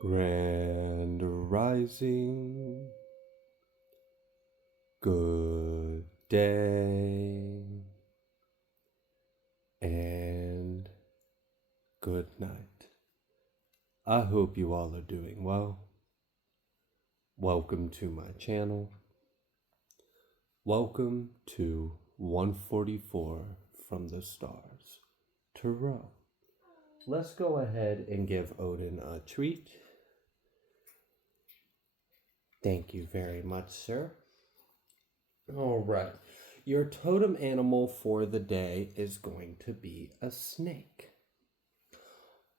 Grand Rising, good day, and good night. I hope you all are doing well. Welcome to my channel. Welcome to 144 from the stars, Tarot. Let's go ahead and give Odin a treat. Thank you very much, sir. All right. Your totem animal for the day is going to be a snake.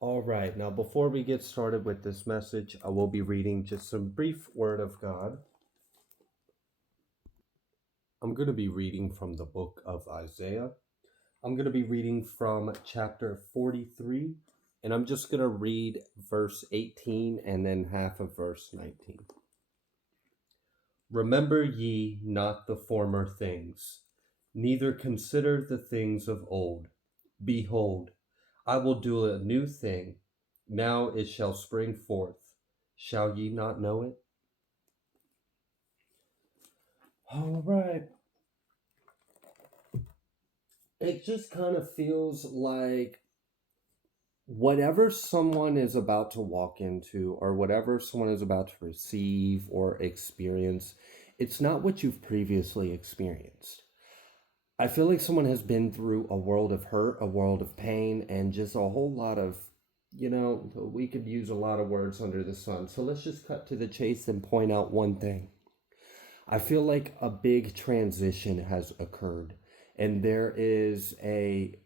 All right. Now, before we get started with this message, I will be reading just some brief word of God. I'm going to be reading from the book of Isaiah. I'm going to be reading from chapter 43, and I'm just going to read verse 18 and then half of verse 19. Remember ye not the former things, neither consider the things of old. Behold, I will do a new thing. Now it shall spring forth. Shall ye not know it? All right. It just kind of feels like whatever someone is about to walk into, or whatever someone is about to receive or experience, it's not what you've previously experienced. I feel like someone has been through a world of hurt, a world of pain, and just a whole lot of, we could use a lot of words under the sun. So let's just cut to the chase and point out one thing. I feel like a big transition has occurred, and there is a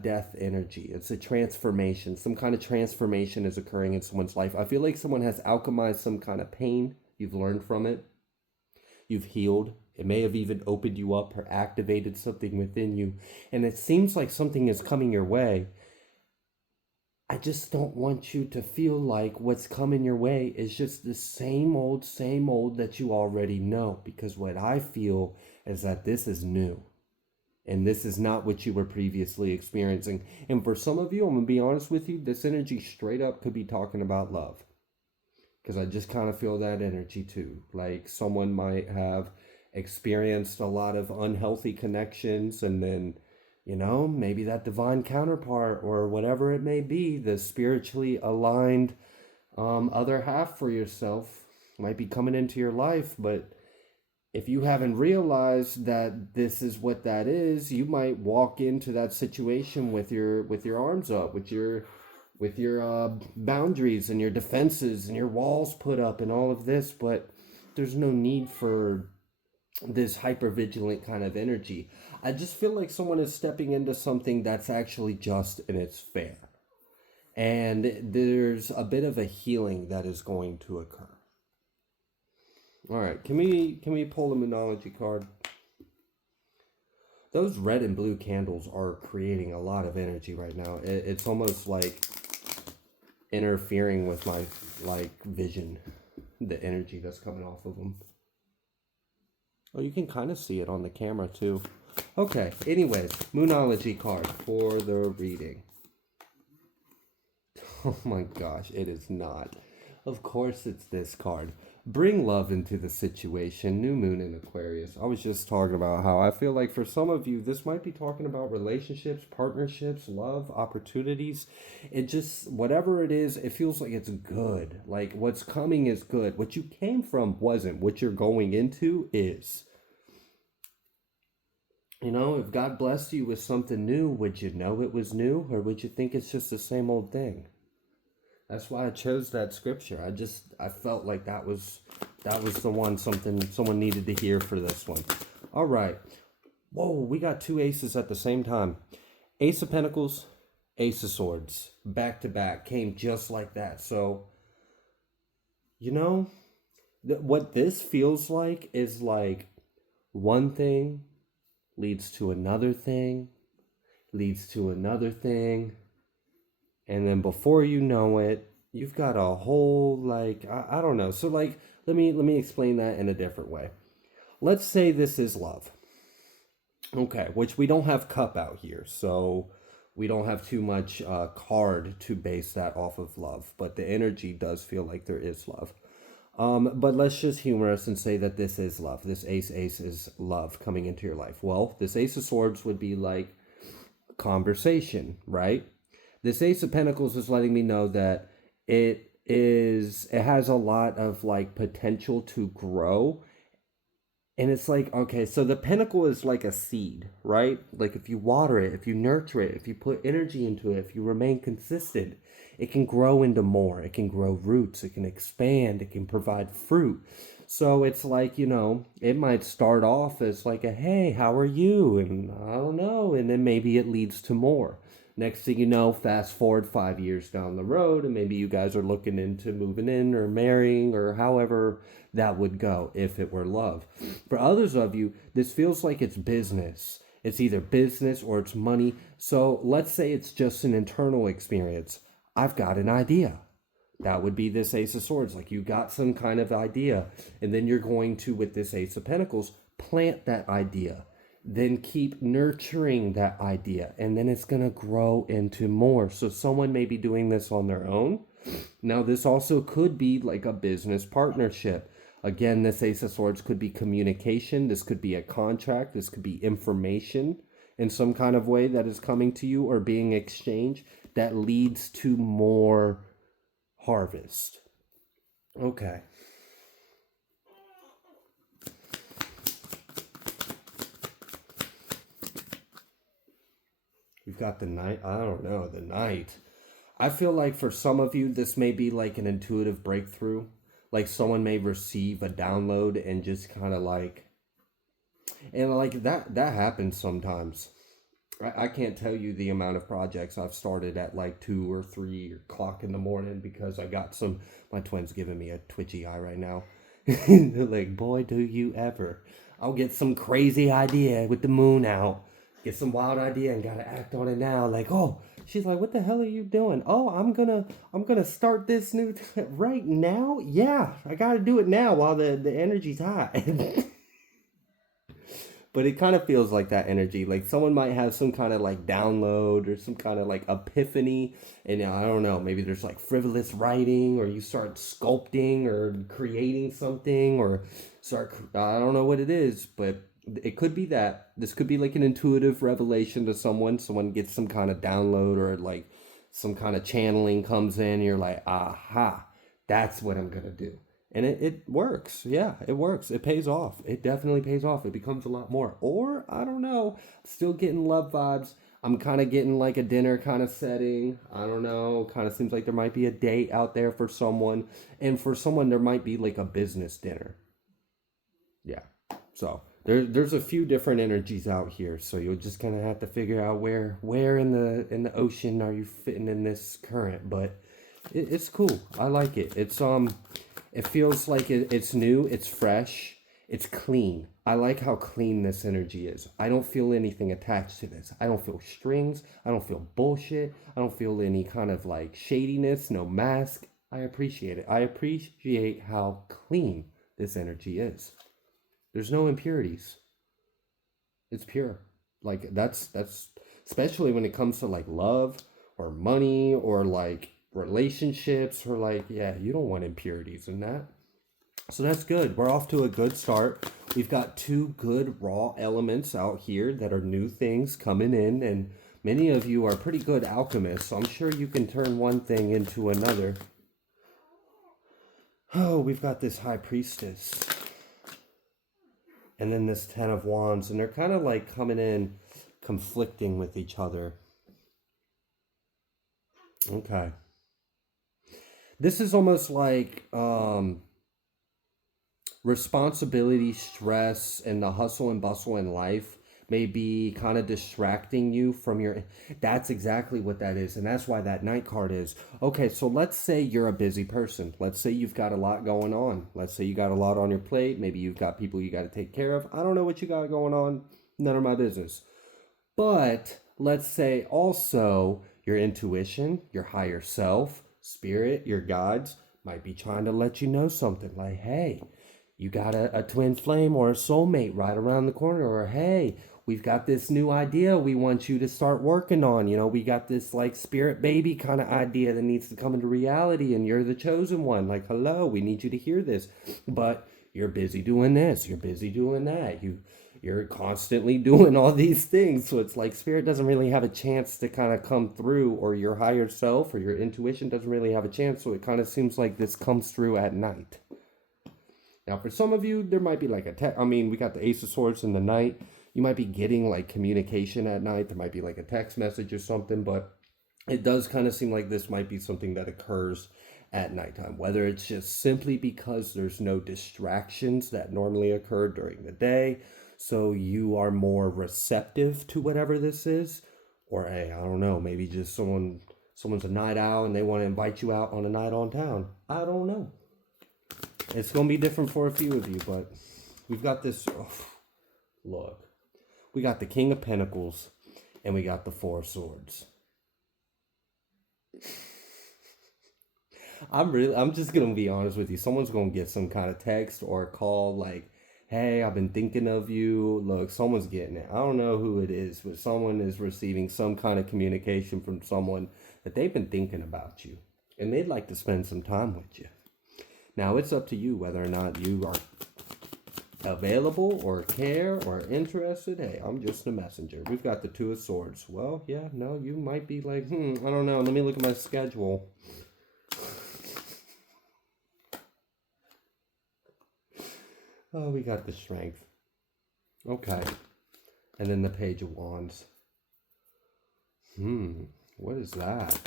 death energy. It's a transformation. Some kind of transformation is occurring in someone's life. I feel like someone has alchemized some kind of pain. You've learned from it. You've healed. It may have even opened you up or activated something within you. And it seems like something is coming your way. I just don't want you to feel like what's coming your way is just the same old that you already know. Because what I feel is that this is new. And this is not what you were previously experiencing. And for some of you, I'm going to be honest with you, this energy straight up could be talking about love. Because I just kind of feel that energy too. Like someone might have experienced a lot of unhealthy connections, and then, maybe that divine counterpart or whatever it may be, the spiritually aligned other half for yourself might be coming into your life. But if you haven't realized that this is what that is, you might walk into that situation with your arms up, with your boundaries and your defenses and your walls put up and all of this, but there's no need for this hyper-vigilant kind of energy. I just feel like someone is stepping into something that's actually just and it's fair. And there's a bit of a healing that is going to occur. All right, can we pull the Moonology card? Those red and blue candles are creating a lot of energy right now. It's almost like interfering with my vision, the energy that's coming off of them. Oh, you can kind of see it on the camera too. Okay, anyways, Moonology card for the reading. Oh my gosh, it is not. Of course it's this card. Bring love into the situation. New moon in Aquarius. I was just talking about how I feel like for some of you, this might be talking about relationships, partnerships, love, opportunities. It just, whatever it is, it feels like it's good. Like what's coming is good. What you came from wasn't. What you're going into is. If God blessed you with something new, would you know it was new? Or would you think it's just the same old thing? That's why I chose that scripture. I felt like that was the one, someone needed to hear for this one. All right. Whoa, we got two aces at the same time. Ace of Pentacles, Ace of Swords. Back to back. Came just like that. So, what this feels like is like one thing leads to another thing, leads to another thing. And then before you know it, you've got a whole, I don't know. So let me explain that in a different way. Let's say this is love. Okay, which we don't have cup out here. So We don't have too much card to base that off of love, but the energy does feel like there is love. But let's just humor us and say that this is love. This ace is love coming into your life. Well, this ace of swords would be like conversation, right? This ace of pentacles is letting me know that it has a lot of like potential to grow. And it's like, okay, so the pentacle is like a seed, right? Like if you water it, if you nurture it, if you put energy into it, if you remain consistent, it can grow into more. It can grow roots, it can expand, it can provide fruit. So it's like, it might start off as like a, hey, how are you? And I don't know. And then maybe it leads to more. Next thing you know, fast forward 5 years down the road, and maybe you guys are looking into moving in or marrying or however that would go if it were love. For others of you, this feels like it's business. It's either business or it's money. So let's say it's just an internal experience. I've got an idea. That would be this Ace of Swords. Like you got some kind of idea, and then you're going to, with this Ace of Pentacles, plant that idea. Then keep nurturing that idea, and then it's going to grow into more. So someone may be doing this on their own. Now, this also could be like a business partnership. Again, this Ace of Swords could be communication. This could be a contract. This could be information in some kind of way that is coming to you or being exchanged that leads to more harvest. Okay. We've got the Knight. I don't know, the Knight. I feel like for some of you, this may be like an intuitive breakthrough. Like someone may receive a download and just kind of like, and like that happens sometimes. I can't tell you the amount of projects I've started at like 2 or 3 o'clock in the morning because I got my twin's giving me a twitchy eye right now. They're like, boy, do you ever. I'll get some crazy idea with the moon out, get some wild idea and gotta act on it now. Like, oh, she's like, what the hell are you doing? Oh, I'm gonna start this new right now. Yeah, I gotta do it now while the energy's high. But it kind of feels like that energy. Like someone might have some kind of like download or some kind of like epiphany. And I don't know, maybe there's like frivolous writing or you start sculpting or creating something or I don't know what it is, but it could be that. This could be like an intuitive revelation to someone. Someone gets some kind of download or like some kind of channeling comes in. And you're like, aha, that's what I'm going to do. And it works. Yeah, it works. It pays off. It definitely pays off. It becomes a lot more. Or, I don't know, still getting love vibes. I'm kind of getting like a dinner kind of setting. I don't know. Kind of seems like there might be a date out there for someone. And for someone, there might be like a business dinner. Yeah. So there's a few different energies out here. So you'll just kind of have to figure out where in the ocean are you fitting in this current. But it's cool. I like it. It feels like it's new, it's fresh, it's clean. I like how clean this energy is. I don't feel anything attached to this. I don't feel strings. I don't feel bullshit. I don't feel any kind of like shadiness, no mask. I appreciate it. I appreciate how clean this energy is. There's no impurities. It's pure. Like that's especially when it comes to like love or money or like relationships or like, yeah, you don't want impurities in that. So that's good. We're off to a good start. We've got two good raw elements out here that are new things coming in, and many of you are pretty good alchemists, so I'm sure you can turn one thing into another. Oh, we've got this high priestess and then this 10 of wands, and they're kind of like coming in conflicting with each other. Okay. This is almost like responsibility, stress, and the hustle and bustle in life may be kind of distracting you from your. That's exactly what that is. And that's why that Knight card is. Okay, so let's say you're a busy person. Let's say you've got a lot going on. Let's say you got a lot on your plate. Maybe you've got people you got to take care of. I don't know what you got going on. None of my business. But let's say also your intuition, your higher self, spirit, your guides might be trying to let you know something like, hey, you got a twin flame or a soulmate right around the corner, or hey, we've got this new idea we want you to start working on. You know, we got this like spirit baby kind of idea that needs to come into reality, and you're the chosen one. Like, hello, we need you to hear this. But you're busy doing this, you're busy doing that. You're constantly doing all these things. So it's like spirit doesn't really have a chance to kind of come through, or your higher self or your intuition doesn't really have a chance. So it kind of seems like this comes through at night. Now, for some of you, there might be like we got the Ace of Swords in the night. You might be getting like communication at night. There might be like a text message or something, but it does kind of seem like this might be something that occurs at nighttime. Whether it's just simply because there's no distractions that normally occur during the day, so you are more receptive to whatever this is, or hey, I don't know, maybe just someone's a night owl and they want to invite you out on a night on town. I don't know. It's going to be different for a few of you, but we've got this. Oh, look, we got the King of Pentacles and we got the Four of Swords. I'm just going to be honest with you. Someone's going to get some kind of text or call like, hey, I've been thinking of you. Look, someone's getting it. I don't know who it is, but someone is receiving some kind of communication from someone that they've been thinking about you and they'd like to spend some time with you. Now, it's up to you whether or not you are available or care or interested. Hey, I'm just a messenger. We've got the Two of Swords. Well, yeah, no, you might be like, I don't know. Let me look at my schedule. Oh, we got the Strength. Okay. And then the Page of Wands. What is that?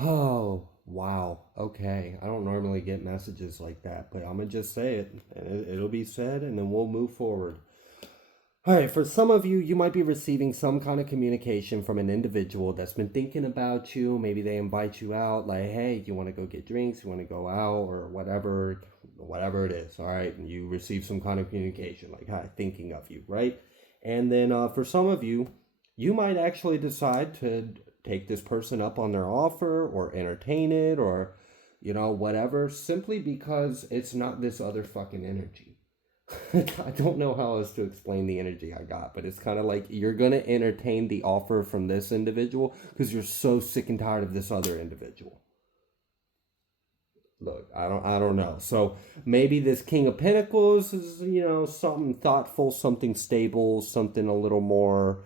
Oh, wow. Okay. I don't normally get messages like that, but I'm going to just say it. And it'll be said, and then we'll move forward. All right, for some of you, you might be receiving some kind of communication from an individual that's been thinking about you. Maybe they invite you out, like, hey, you want to go get drinks, you want to go out, or whatever it is, all right? And you receive some kind of communication, like, hi, thinking of you, right? And then for some of you, you might actually decide to take this person up on their offer or entertain it or, whatever, simply because it's not this other fucking energy. I don't know how else to explain the energy I got, but it's kind of like you're going to entertain the offer from this individual because you're so sick and tired of this other individual. Look, I don't know. So maybe this King of Pentacles is, something thoughtful, something stable, something a little more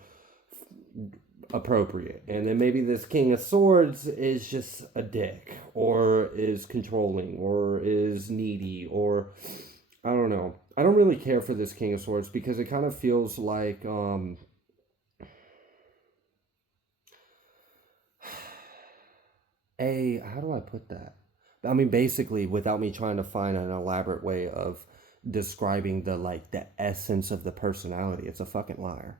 appropriate. And then maybe this King of Swords is just a dick or is controlling or is needy or I don't know. I don't really care for this King of Swords because it kind of feels like how do I put that? I mean, basically, without me trying to find an elaborate way of describing the essence of the personality, it's a fucking liar.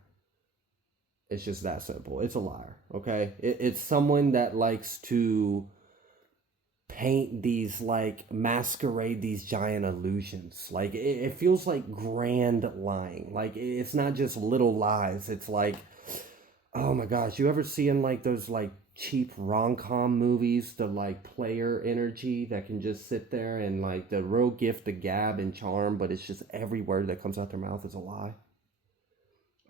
It's just that simple. It's a liar, okay? It's someone that likes to paint these, masquerade these giant illusions. Like, it feels like grand lying. Like, it's not just little lies. It's like, oh my gosh, you ever see in, those, cheap rom-com movies, the, player energy that can just sit there and, the real gift of gab and charm, but it's just every word that comes out their mouth is a lie?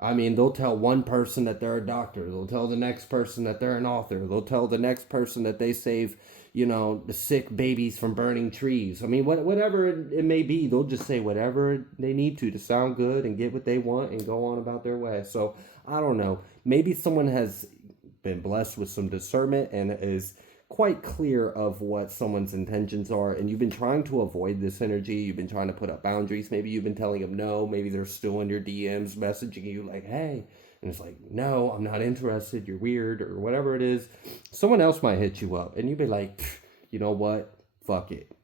I mean, they'll tell one person that they're a doctor. They'll tell the next person that they're an author. They'll tell the next person that they save, the sick babies from burning trees. I mean, whatever it may be, they'll just say whatever they need to sound good and get what they want and go on about their way. So, I don't know. Maybe someone has been blessed with some discernment and is quite clear of what someone's intentions are, and you've been trying to avoid this energy. You've been trying to put up boundaries. Maybe you've been telling them no. Maybe they're still in your DMs messaging you like, hey, and it's like, no, I'm not interested, you're weird, or whatever it is. Someone else might hit you up and you'd be like, you know what, fuck it.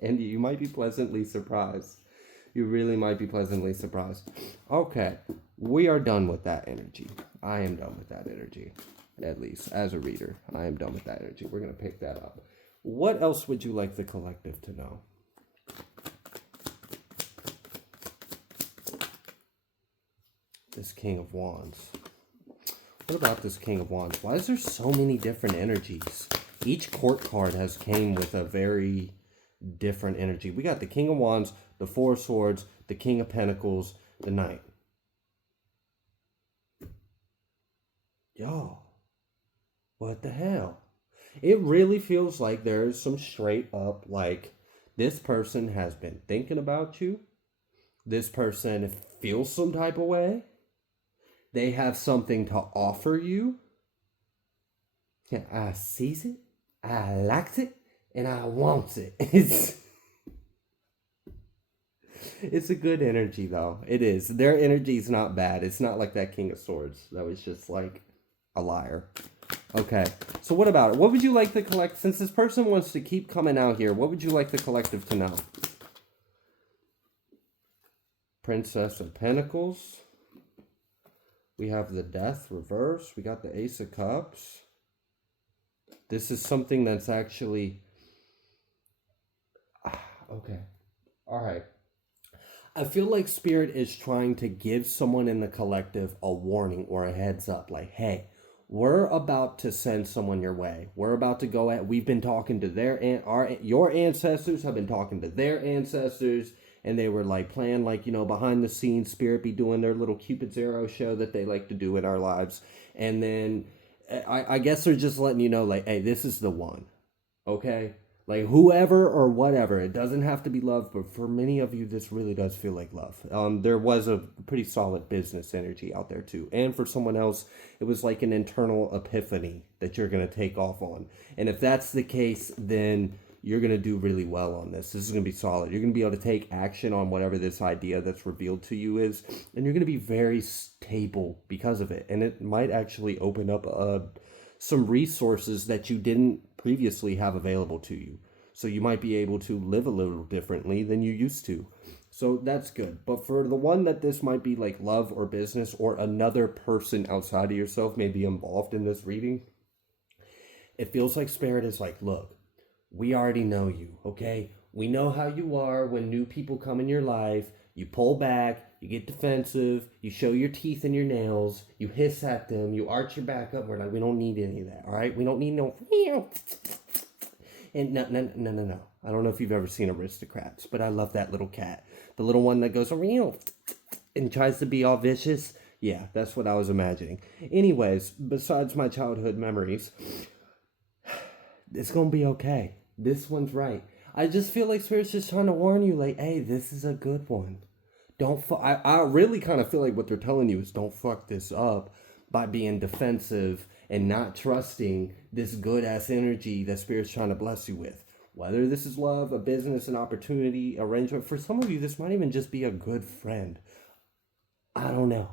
And you might be pleasantly surprised. You really might be pleasantly surprised. Okay, we are done with that energy. I am done with that energy. At least, as a reader, I am done with that energy. We're going to pick that up. What else would you like the collective to know? This King of Wands. What about this King of Wands? Why is there so many different energies Each court card has came with a very different energy. We got the King of Wands, the Four of Swords, the King of Pentacles, the Knight. Y'all, what the hell? It really feels like there's some straight up, like, this person has been thinking about you. This person feels some type of way. They have something to offer you. Yeah, I sees it, I likes it, and I wants it. It's a good energy though. It is. Their energy is not bad. It's not like that King of Swords. That was just like a liar. Okay. So what about it? What would you like the collect? Since this person wants to keep coming out here, what would you like the collective to know? Princess of Pentacles. We have the Death reverse. We got the Ace of Cups. This is something that's actually... Okay. All right. I feel like Spirit is trying to give someone in the collective a warning or a heads up. Like, hey, we're about to send someone your way. We're about to go at... We've been talking to your ancestors have been talking to their ancestors. And they were like playing like, you know, behind the scenes, Spirit be doing their little Cupid's arrow show that they like to do in our lives. And then I guess they're just letting you know, like, hey, this is the one. Okay? Like, whoever or whatever. It doesn't have to be love, but for many of you, this really does feel like love. There was a pretty solid business energy out there, too. And for someone else, it was like an internal epiphany that you're going to take off on. And if that's the case, then you're going to do really well on this. This is going to be solid. You're going to be able to take action on whatever this idea that's revealed to you is. And you're going to be very stable because of it. And it might actually open up some resources that you didn't previously have available to you. So you might be able to live a little differently than you used to. So that's good. But for the one that this might be like love or business or another person outside of yourself may be involved in this reading, it feels like Spirit is like, look, we already know you, okay? We know how you are when new people come in your life. You pull back, you get defensive, you show your teeth and your nails, you hiss at them, you arch your back up. We're like, we don't need any of that, all right? We don't need no... And no. I don't know if you've ever seen Aristocrats, but I love that little cat. The little one that goes and tries to be all vicious. Yeah, that's what I was imagining. Anyways, besides my childhood memories, it's going to be okay. This one's right. I just feel like Spirit's just trying to warn you, like, hey, this is a good one. I really kind of feel like what they're telling you is don't fuck this up by being defensive and not trusting this good-ass energy that Spirit's trying to bless you with. Whether this is love, a business, an opportunity, arrangement. For some of you, this might even just be a good friend. I don't know.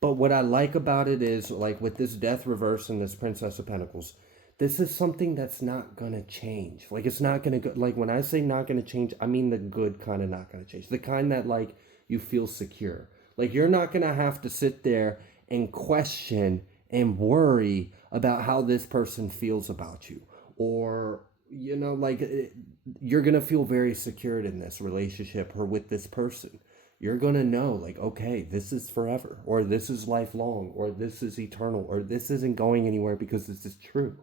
But what I like about it is, like, with this Death reverse and this Princess of Pentacles, this is something that's not going to change. Like, it's not going to go... Like, when I say not going to change, I mean the good kind of not going to change. The kind that, like, you feel secure. Like, you're not going to have to sit there and question and worry about how this person feels about you. Or, you know, like, you're going to feel very secured in this relationship or with this person. You're going to know, like, okay, this is forever. Or this is lifelong. Or this is eternal. Or this isn't going anywhere because this is true.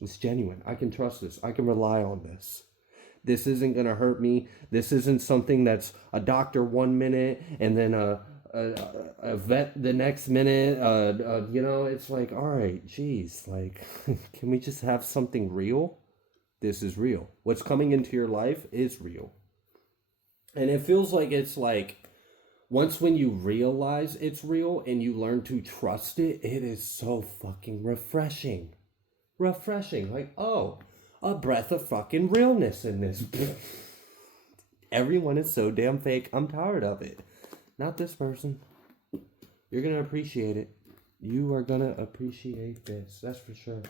It's genuine. I can trust this. I can rely on this. This isn't going to hurt me. This isn't something that's a doctor 1 minute and then a vet the next minute. You know, it's like, all right, geez, like, can we just have something real? This is real. What's coming into your life is real. And it feels like it's like, once when you realize it's real and you learn to trust it, it is so fucking refreshing. Like, oh, a breath of fucking realness in this. Everyone is so damn fake. I'm tired of it. Not this person. You're gonna appreciate it. You are gonna appreciate this. That's for sure.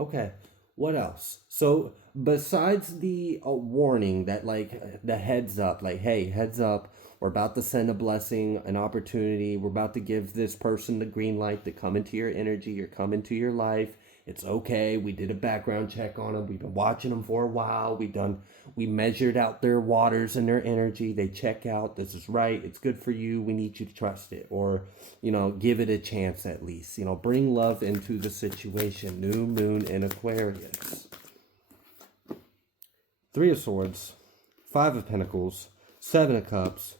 Okay, what else? So besides the warning that, like, the heads up, like, hey, heads up, we're about to send a blessing, an opportunity. We're about to give this person the green light to come into your energy or come into your life It's okay. We did a background check on them. We've been watching them for a while. We measured out their waters and their energy. They check out. This is right. It's good for you. We need you to trust it, or give it a chance at least. Bring love into the situation. New moon in Aquarius. Three of Swords, Five of Pentacles, Seven of Cups,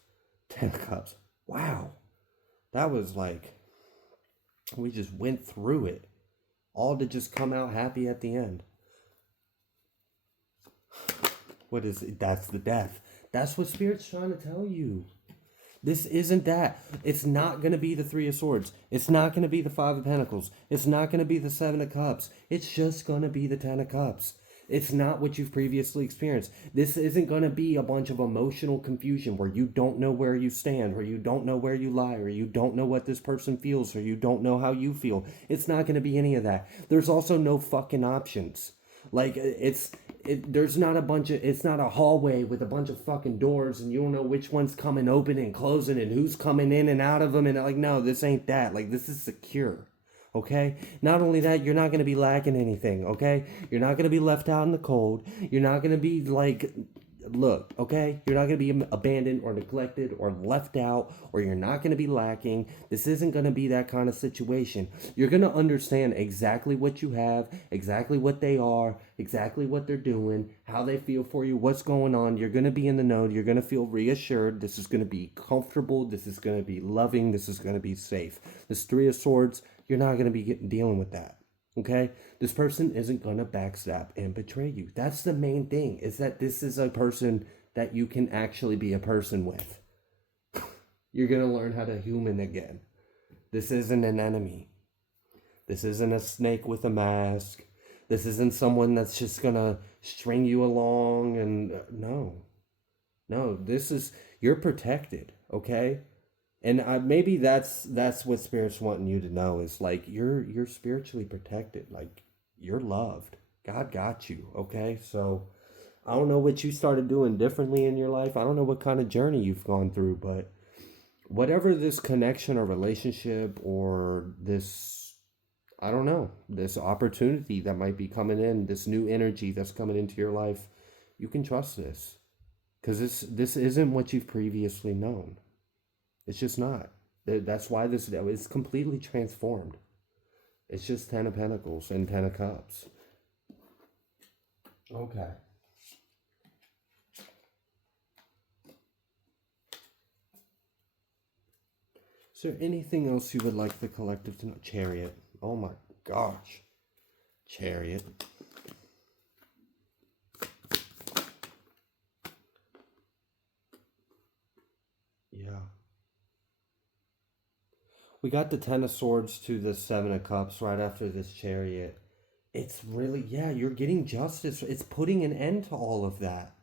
Ten of Cups. Wow. That was like, we just went through it. All to just come out happy at the end. What is it? That's the death. That's what Spirit's trying to tell you. This isn't that. It's not going to be the Three of Swords. It's not going to be the Five of Pentacles. It's not going to be the Seven of Cups. It's just going to be the Ten of Cups. It's not what you've previously experienced. This isn't going to be a bunch of emotional confusion where you don't know where you stand, or you don't know where you lie, or you don't know what this person feels, or you don't know how you feel. It's not going to be any of that. There's also no fucking options. Like, there's not it's not a hallway with a bunch of fucking doors and you don't know which one's coming open and closing and who's coming in and out of them. And like, no, this ain't that. Like, this is secure. Okay? Not only that, you're not going to be lacking anything, okay? You're not going to be left out in the cold. You're not going to be like, look, okay? You're not going to be abandoned or neglected or left out, or you're not going to be lacking. This isn't going to be that kind of situation. You're going to understand exactly what you have, exactly what they are, exactly what they're doing, how they feel for you, what's going on. You're going to be in the know. You're going to feel reassured. This is going to be comfortable. This is going to be loving. This is going to be safe. This Three of Swords, you're not going to be dealing with that. Okay? This person isn't going to backstab and betray you. That's the main thing, is that this is a person that you can actually be a person with. You're going to learn how to human again. This isn't an enemy. This isn't a snake with a mask. This isn't someone that's just going to string you along and no. No, this is, you're protected, okay? And maybe that's what Spirit's wanting you to know, is like, you're spiritually protected. Like, you're loved. God got you, okay? So I don't know what you started doing differently in your life. I don't know what kind of journey you've gone through, but whatever this connection or relationship or this, I don't know, this opportunity that might be coming in, this new energy that's coming into your life, you can trust this. Because this isn't what you've previously known. It's just not. That's why this is completely transformed. It's just Ten of Pentacles and Ten of Cups. Okay. Is there anything else you would like the collective to know? Chariot. Oh my gosh. Chariot. Yeah. We got the Ten of Swords to the Seven of Cups right after this Chariot. It's really, yeah, you're getting justice. It's putting an end to all of that.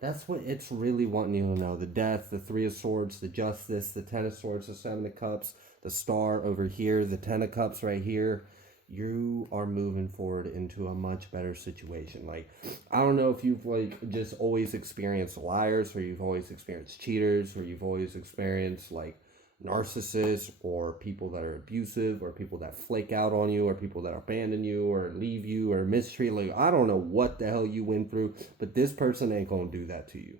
That's what it's really wanting you to know. The Death, the Three of Swords, the Justice, the Ten of Swords, the Seven of Cups, the Star over here, the Ten of Cups right here. You are moving forward into a much better situation. Like, I don't know if you've like just always experienced liars, or you've always experienced cheaters, or you've always experienced like narcissists, or people that are abusive, or people that flake out on you, or people that abandon you or leave you or mistreat. Like, I don't know what the hell you went through, but this person ain't gonna do that to you,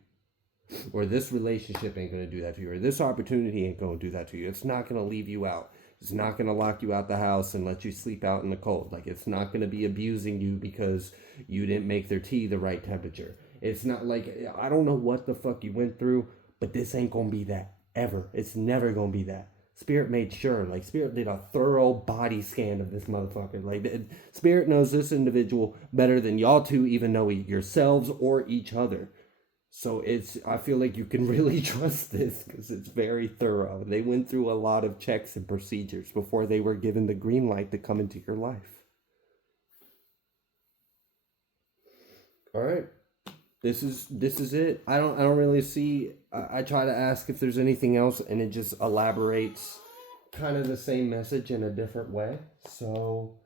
or this relationship ain't gonna do that to you, or this opportunity ain't gonna do that to you. It's not gonna leave you out. It's not gonna lock you out the house and let you sleep out in the cold. Like, it's not gonna be abusing you because you didn't make their tea the right temperature. It's not like, I don't know what the fuck you went through, but this ain't gonna be that. Ever. It's never gonna be that. Spirit made sure, like, Spirit did a thorough body scan of this motherfucker. Like, Spirit knows this individual better than y'all two even know yourselves or each other. So I feel like you can really trust this because it's very thorough. They went through a lot of checks and procedures before they were given the green light to come into your life. All right. This is it. I don't really see. I try to ask if there's anything else, and it just elaborates kind of the same message in a different way. So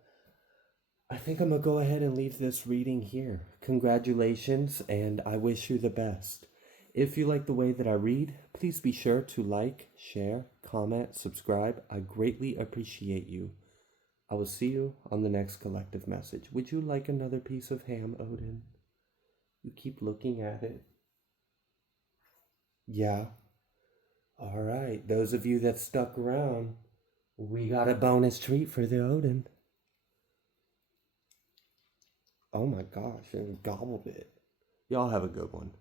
I think I'm gonna go ahead and leave this reading here. Congratulations, and I wish you the best. If you like the way that I read, please be sure to like, share, comment, subscribe. I greatly appreciate you. I will see you on the next collective message. Would you like another piece of ham, Odin? You keep looking at it. Yeah. All right. Those of you that stuck around, we got a bonus treat for the Odin. Oh my gosh, and gobbled it. Y'all have a good one.